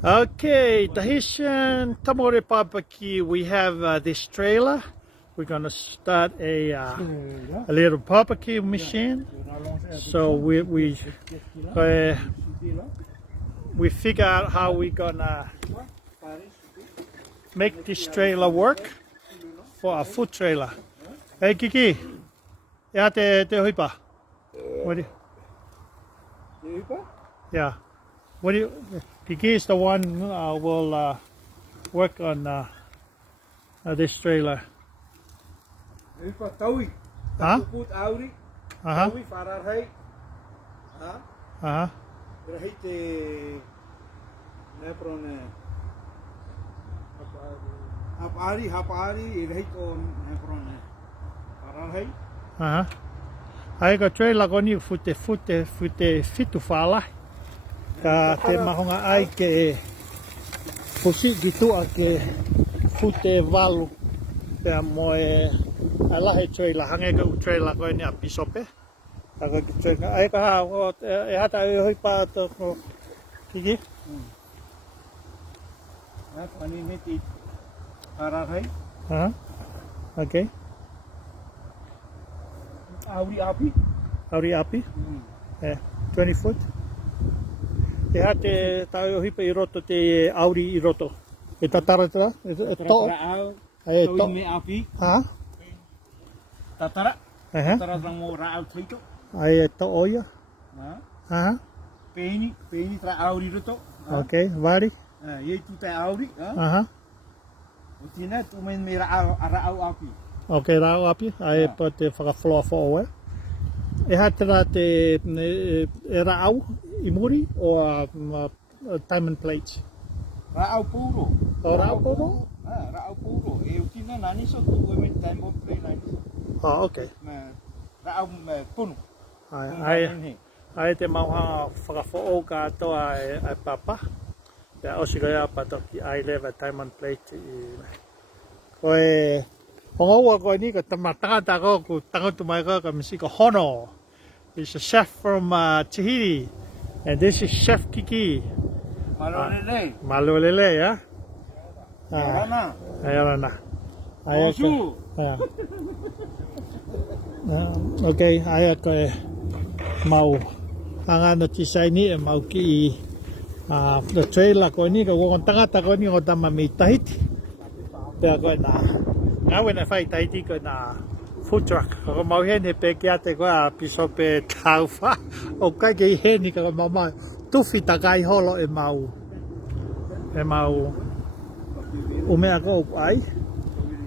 Okay, Tahitian tamure barbecue. We have this trailer. We're gonna start a little barbecue machine. So we figure out how we're gonna make this trailer work for a food trailer. Hey Kiki, yeah, te hoipa. What do you? Yeah. What do you? Kiki is the one will work on this trailer. Huh? Uh-huh. Uh-huh. Uh-huh. Ai ka trailer ko ni fute fitu fala. Ka te mahonga ai ke pusi gitu ake fute valu te moe ala he trailer hange ka trailer ko ni apisope aga ki trailer ai ka e hata e hoi pa to ko Kiki na pani neti ara hai okay auri api 20 foot. E hate tau hipa I roto te auri I roto. E tatara tara? E to? E to? Me api. Ha? Tatara? Tatara rang mo rao trito. Ai e to oia? Ha? Peini tra auri roto. Okay, vari? Ye tu te auri. Aha. Utina tu men me rao api. Okay, rao api. Ai pa te whakafloa fo e hatera te rao imuri or diamond plates? Rao puro. Oh, rao puro? Rao puro. E utina nani so tu women diamond plate nani. Oh, okay. Rao puno. Ai te mauha whakafo'o katoa ai papa. Pea osigaya patoki ai lewa diamond plate koe hongoua koe ni ka tamatangata ko ku tangotu mai ko ka misi ko Hono. He's a chef from Tahiti, and this is Chef Kiki. Malolele. Malolele, yeah? Ayana. Ayana. Bonjour. Okay, aya ko mau angano tisai ni mau ki the trailer ko ni ko wong tangata ko ni ko tama mi Tahiti. Pea ko na. Now when I fight Tahiti ko na food truck. Ako mau hene pe kia te koa pisope taufa. O kai kei hene ka mama tufi takai holo e mau. E mau umea ko ai.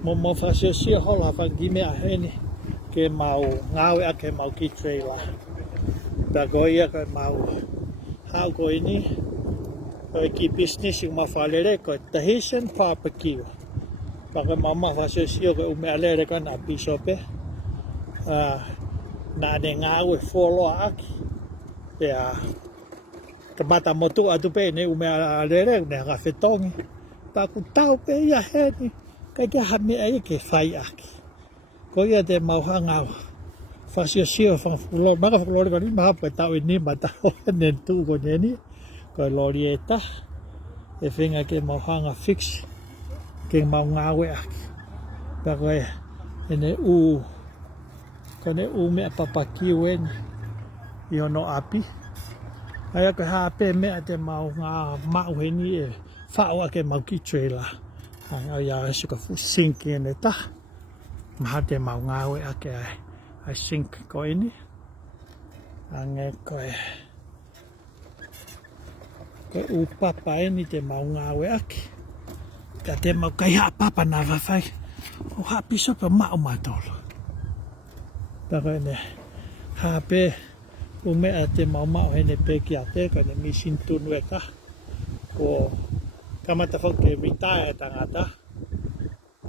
Mo fasio holo hafangi mea hene. Ke mau ngawe ake mau ki trailer. Da goia ka mau hau ko ini. Ko ki business yung mafalere ko Tahitian barbecue. Paka mama fasio ko umea lere ka na pisope. Na ne ngawe foloa aki pea kamata motu atu pe ne umea lere ne ka fetongi pa ku tau pe ia heni kai ke hame ai ke fai aki ko ia te mauhanga fasio fa fulo maka fulo ko ni ma pa tau ni mata ne tu ko ni ko lorieta e finga ke mauhanga fix ke mau ngawe aki pa ko ene kone ume papakiu en I ono api. Ai ka hape me te mau nga mau heni e whao ake mau ki trailer. Ai ia suka fu sink en eta. Maha te mau ngawe ake ai sink ko ini. Ange koe upapa eni te mau ngawe ake. Ka te mau kai hapapa na whawhai. O hapi sopa mau matolo. Taka ne hape umea te mau hene pe ki ate ka ne misin tunu eka ko kamata hoke retire tangata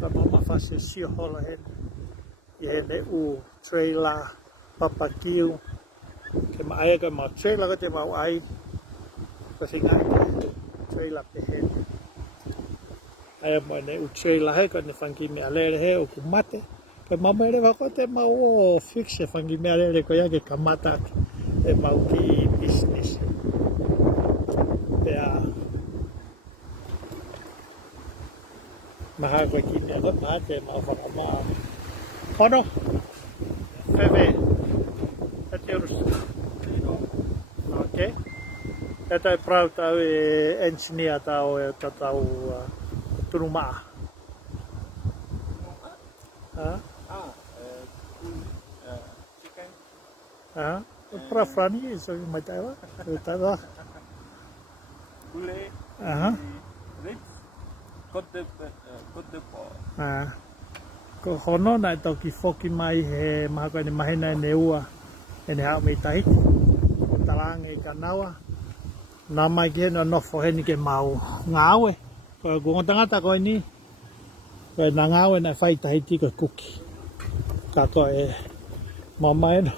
ka mama fase sio hola hene u trailer papakiu ke maaya ka mau trailer ka te mau ai ka singa trailer pe hene aya mo ne u trailer he ka ne fangi me alere he o kumate Ke mama ere wako te mau o fixe whangi mea rere ko ia ke kamata e mau ki business. Pea Maha koe kini ana maha te mau whakamaa. Hono, pepe, te urus. Okay. Tata e prau tau e engineer tau e tau tunu maa. Chicken. Pra frani so mai taiwa. Taiwa. Poulet. Ribs. Côte de porc. Ko hono na toki foki mai he maha koe ni mahina e ne ua e ne hao mei Tahiti. Ko talange i kanawa. Nā mai ki hena nofo heni ke mau ngāwe. Ko ngotangata koe ni. Koe nā ngāwe na whai Tahiti koe kuki. Ka koe mamai no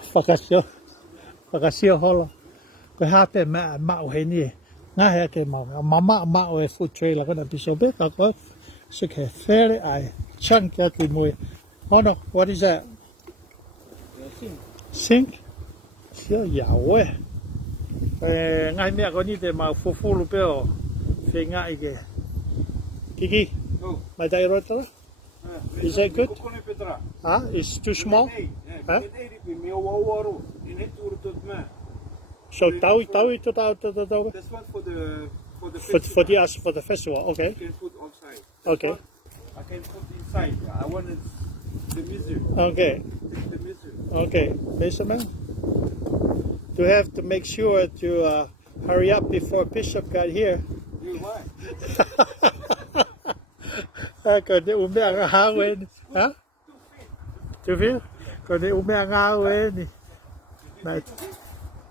whakasio holo. Koe hape mea mau heni e. Ngā hea ke mau. Mau e food trailer kona piso be. Ka koe suke where ai. Chunk atu mui. Hono, what is that? Sink. Sink? Sio yawe. Ngai mea ko ni te mau fufulu peo. Whenga i ke. Kiki? Oh. Mai tai rotara? Is that good? It's too small? So tau to tau. This one for the For the festival, okay. You can put outside. Okay. I can put inside. I wanted the misery. Okay. The misery. Okay. Fisherman? You have to make sure to hurry up before Bishop got here. You why? Còn để uống mẹ ngao quên. Hả? 2 feet? Còn để uống mẹ ngao quên. Này.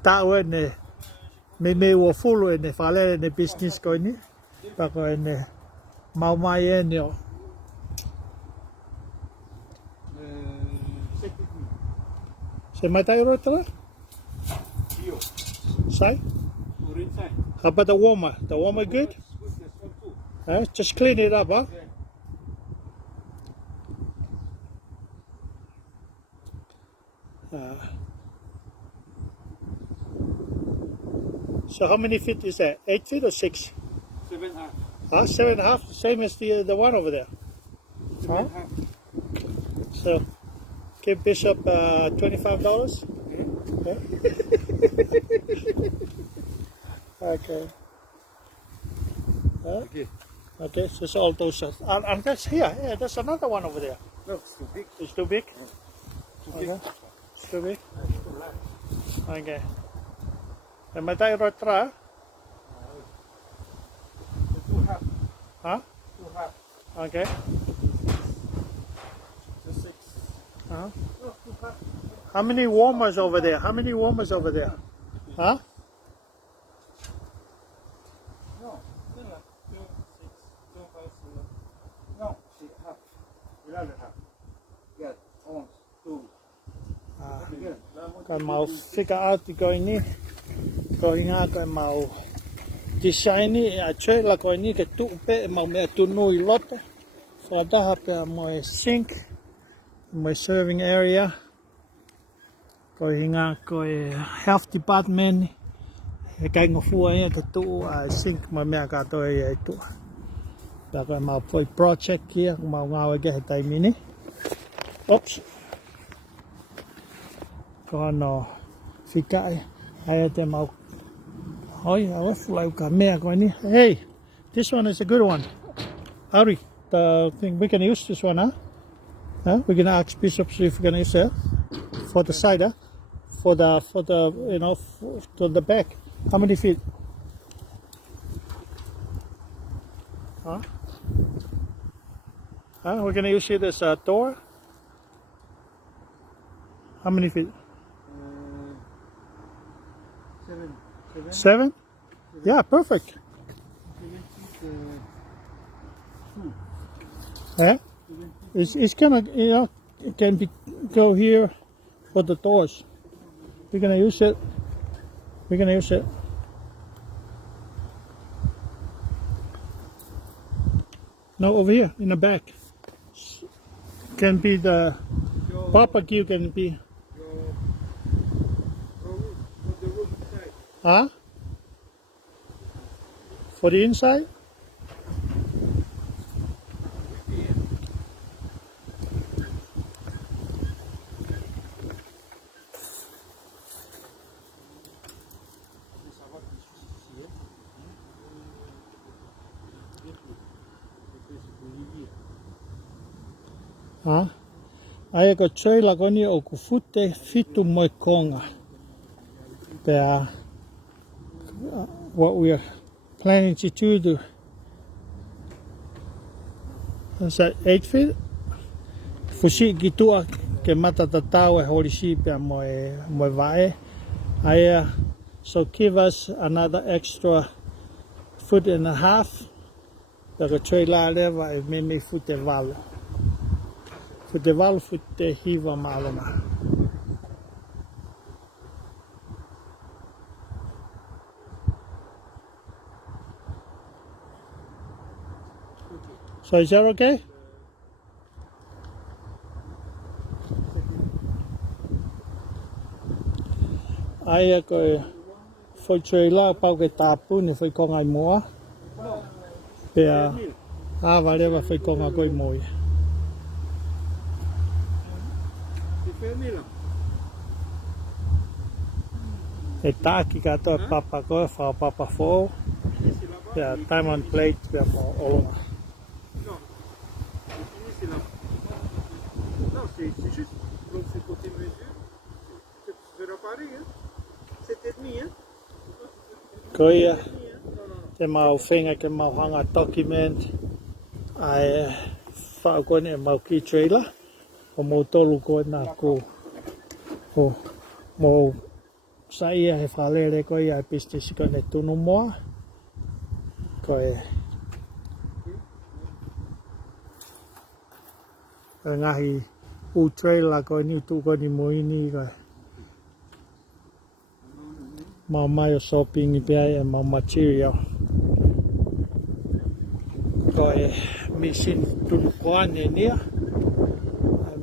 Tạo quên nè. Mê wo full quên nè. Phá lê nè business coi nè. Và coi nè. Mau mai quên nè. Se mai tai rồi tra? Sai? How about the warmer? The warmer good? Just clean it up, huh? So how many feet is that? 8 feet or 6? 7.5. 7.5, same as the one over there. 7.5. So give Bishop $25. Okay. Okay. Okay. Okay, so it's all those. And that's here. Yeah, there's another one over there. No, it's too big. It's too big? Too Okay. big. It's too big? It's too large. Okay. And my tie right tra? Two half. Huh? Two half. Okay. Just 6. Uh-huh. No, 2 half. How many warmers over there? How many warmers over there? Huh? No, 2, 6, 2, 5, 7. No, 6 half. 11 half. Get on 2. Kai mau figure out koe ni. Koe ngā kai mau design ni a trailer koe ni ke tuupe mau mea tunu I loto. Whadaha pia mo e sink, mo e serving area. Koe ngā koe health department. E kai ngofua ia te tuu a sink mo mea katoa ia I tua. Pia koe mau poi project kia, mau ngāwe ke he taimini. Oops. Kono fikai ai te mau hoi awe fly ka mea koe ni. Hey, this one is a good one. Ari, the thing we can use this one, huh? We're gonna ask Bishop if we can use it for the side, huh? For the you know to the back. How many feet? Huh? We're gonna use it as a door. How many feet? 7. 7? Yeah, perfect. 2. Yeah? It's gonna, you know, it can be go here for the doors. We're gonna use it. We're gonna use it. No, over here in the back. Can be the barbecue. Can be. Huh? For the inside? Huh? Ai ko trailer ko ni o ku fute fitu moi konga. There, what we are planning to do is that 8 feet. Fusi gitua ke matata tau e hori si pia moi vae. Ai so give us another extra 1.5 feet. The trailer leva e mene fute valo. Fute valo fute hiva malama. So is that okay? Ai ko foi trailer pau ke tapu ni foi konga I moa. Pea valeva foi konga koi moi. E tāki katoa papa koe, whao papa fōu. Pea time on plate pea mo olonga. Non, c'est là. Non, c'est juste l'autre c'est côté mesure. C'est réparé, hein. 7,5, hein. Koia, te mau whenga ke mau hanga document. Ai whao kone e mau ki trailer. O mō tolu koe nā ko. Mō saia he whalere koe ai business kone tunu moa. Koe ngahi u trailer koe ni tu koe ni moini koe. Mau mai o shopping I pia e mau material. Koe machine tunu koane nia.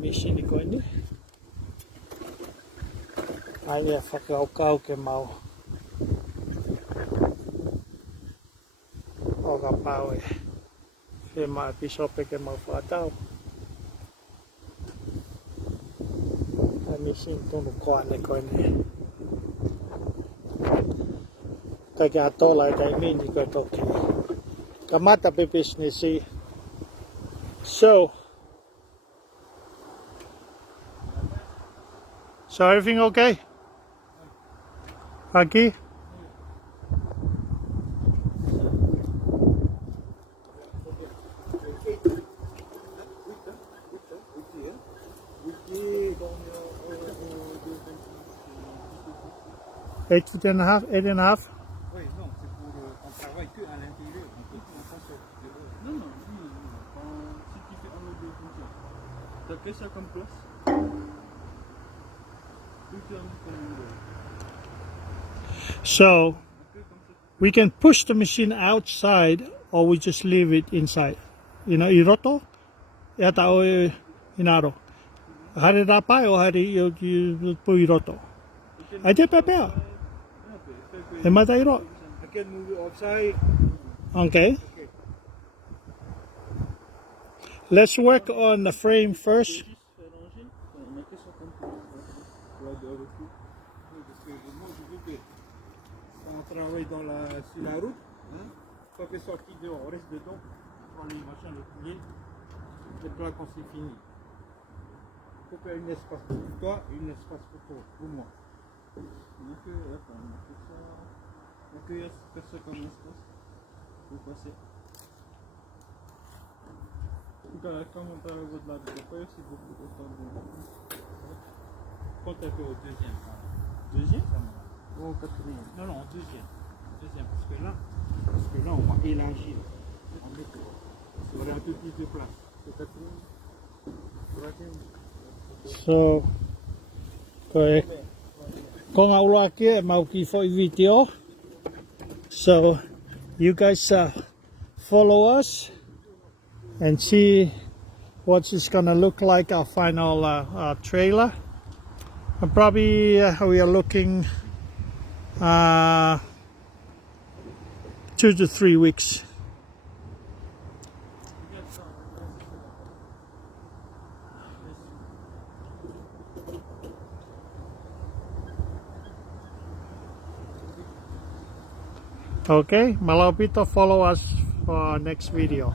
Machine koe ni. Ai e whakaukau ke mau. Oga pau e. He mai pisope ke mau whātau. Ai machine tunu koane koe ni. Kai ke atola e kai mini koe toki. Ka mata pe business I. So everything okay? Aki? Eight feet and a half, 8.5. Oui, non, c'est pour on travaille que à l'intérieur. Non, non, si tu fais un ou deux comme ça, t'as que ça comme place. So we can push the machine outside or we just leave it inside. You know, iroto? Yata o inaro. Hare rapai o hare you pu iroto. I te pepea. E mata iro. I can move it outside. Okay. Let's work on the frame first. On travaille sur la route, hein? Quand tu es sorti dehors, on reste dedans, on prend les machins, les pliés, les plaques, on c'est fini. Il faut qu'il y ait un espace pour toi et un espace pour moi. Donc, on a fait ça. Donc, il y a ça comme espace pour passer. Quand on travaille au-delà de la c'est beaucoup autant de. Quand tu es au deuxième, deuxième ou au quatrième? Non, non, au deuxième. Deuxième, parce que là, on va élargir. On met il y aurait un peu plus de place. Le quatrième, So, koe konga uloa ke mau ki foi video. So, you guys follow us and see what it's gonna look like our final trailer. And probably we are looking 2 to 3 weeks. Okay, Malapito, follow us for our next video.